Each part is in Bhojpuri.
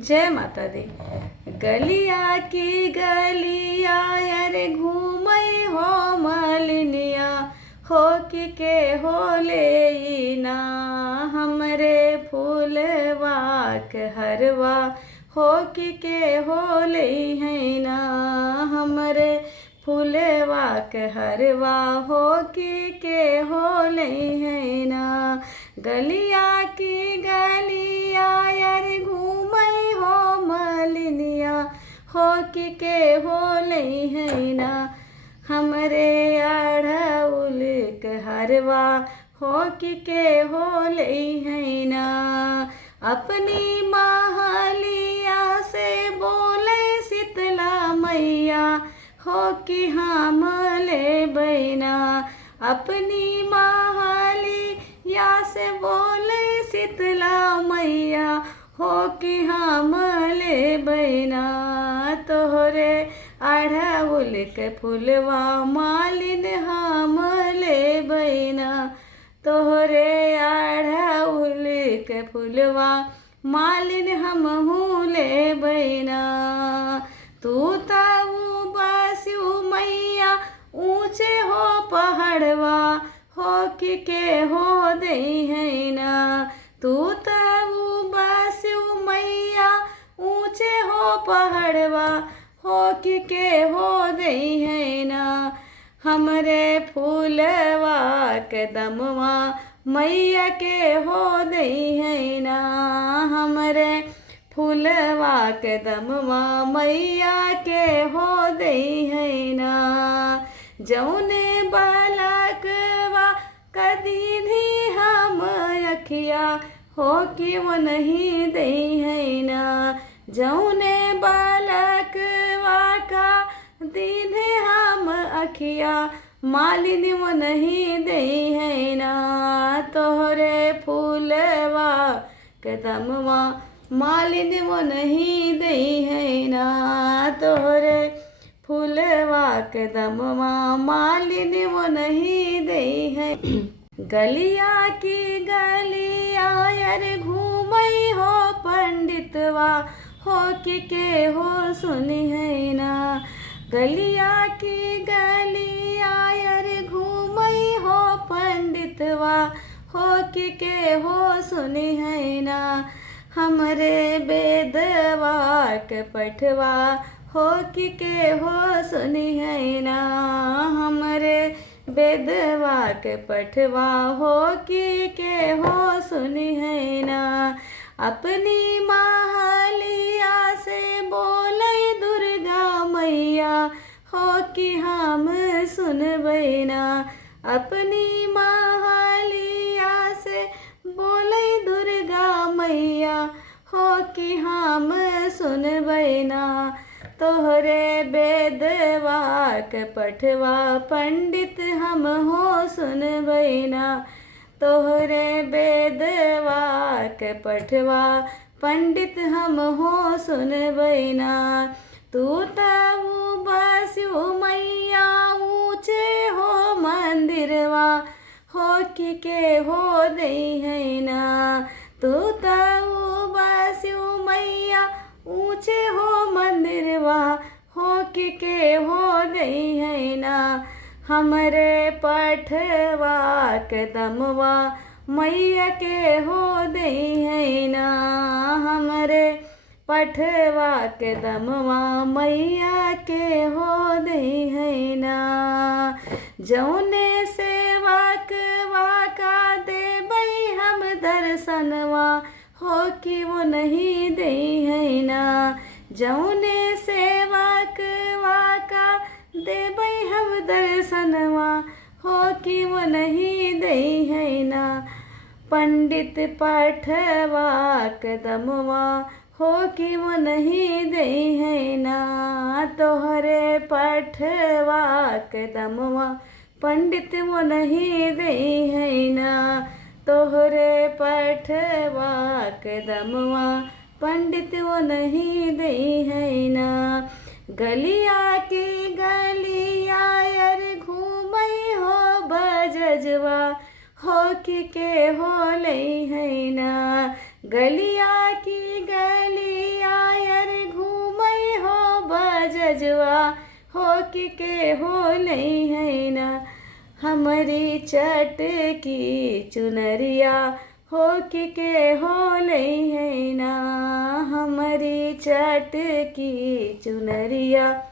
जय माता दी। गलिया की गलिया अरे घूमई हो मलिनिया, हो के हो ले ना हमरे फूलवा के हरवा, हो के हो ले है ना हमरे फूलवा के हरवा, हो के हो ले है ना। गलिया की गलिया अरे घूमई हो मलिनिया, हो के हो ले है ना हमरे अढ़उल के हरवा, हो के हो ले है ना। अपनी महलिया से बोले शीतला मैया, हो कि हम ले बैना। अपनी महलिया से बोले शीतला मैया, हो कि हम ले बैना। तोहरे अढ़उल के फुलवा मालिन हम ले बैना, तोहरे अढ़उल के फुलवा मालिन हमहू ले बैना। तू ताऊ बास्यू मैया ऊंचे हो पहाड़वा, हो के हो दे है ना। तू ताऊ बास्यू मैया ऊंचे हो पहाड़वा, हो के हो दे है ना हमरे फूलवा के दमवा, मैया के हो दे है ना हमरे फूलवा के दमवा, मैया के हो दे है ना। जौने बालकवा कदी भी हम अखिया, हो कि वो नहीं दे है ना। जौने बालकवा का दिन हम अखिया, मालिन वो नहीं दे है ना। तोहरे फूलवा के दमवा मालिन वो नहीं दे है ना, तोहरे फूलवा के दमवा मालिन वो नहीं दे है। गलिया की गलिया अरे घूमई हो पंडितवा, हो के हो सुनी है ना। गलिया की गलिया अरे घूमई हो पंडितवा, हो के हो सुनी है ना हमरे बेदवा के पठवा, हो के हो सुनी है ना हमरे बेदवा के पठवा, हो के हो सुनी है ना। अपनी महलिया से बोले दुर्गा मैया, हो कि हम सुनबै ना। अपनी महलिया से बोले दुर्गा मैया, हो कि हम सुनबै ना। तोहरे बेदवा के पठवा पंडित हम हो सुनबै ना, तोहरे बेदवा के पठवा पंडित हम हो सुनबै ना। तू ताऊ बास्यू मैया ऊंचे हो मंदिरवा, हो के हो दे है ना। तू ताऊ बास्यू मैया ऊंचे हो मंदिरवा, हो के हो दे है ना हमरे पठवा के दमवा, मैया के हो दे है ना हमरे पठवा के दमवा, मैया के हो दे है ना। जौने सेवक वाका देबै हम दर्शनवा, हो कि वो नहीं दे है ना। जौने सेवक वाका देबै हम दर्शनवा, हो कि वो नहीं दे है ना पंडित पठवा के दमवा, हो कि वो नहीं दे है ना। तोहरे पठवा के दमवा पंडित वो नहीं दे है ना, तोहरे पठवा के दमवा पंडित वो नहीं दे है ना। गलिया की गलिया अरे घूमई हो बजजवा, हो के हो ले है ना। गलिया की गलिया रजवा हो के हो नहीं है ना। हमारी चटकी चुनरिया हो के हो नहीं है ना। हमारी चटकी चुनरिया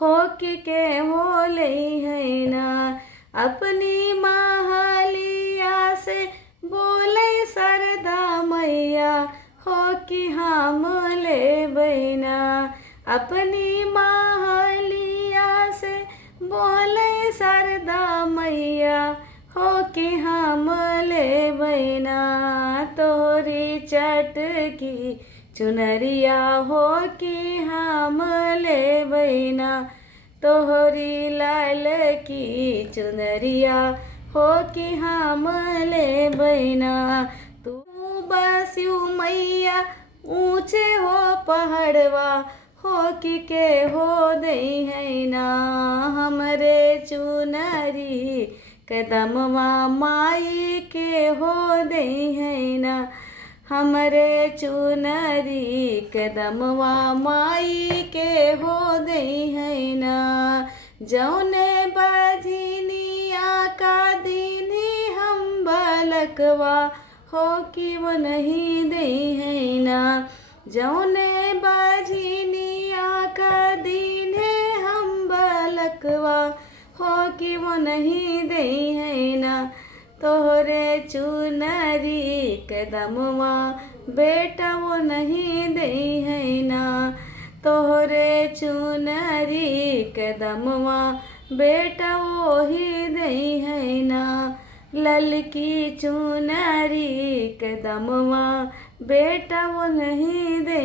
हो के हो नहीं है ना। अपनी महलिया से बोले सरदा मैया हो कि हम ले बहना। अपनी महलिया से बोले सरदा मैया हो कि हम ले बहना। तोहरी चटकी चुनरिया हो कि हम ले बहना। तोहरी लाल की चुनरिया हो कि हम ले बहना। तू बस्यू मैया ऊंचे हो पहाड़वा हो कि के हो दई है ना। हमरे चुनरी कदमवा माई के हो दई है ना। हमरे चुनरी कदमवा माई के हो दई है ना। जौने बजनिया का दीनी हम बालकवा हो कि वो नहीं दई है ना। जौने बजनिया का दीने हम बालकवा हो कि वो नहीं दई है ना। तोहरे चुनरी कदमवा बेटा वो नहीं दई है ना। तोहरे चुनरी कदमवा बेटा वो ही दई है ना। ललकी चुनरी कदमवा बेटा वो नहीं दई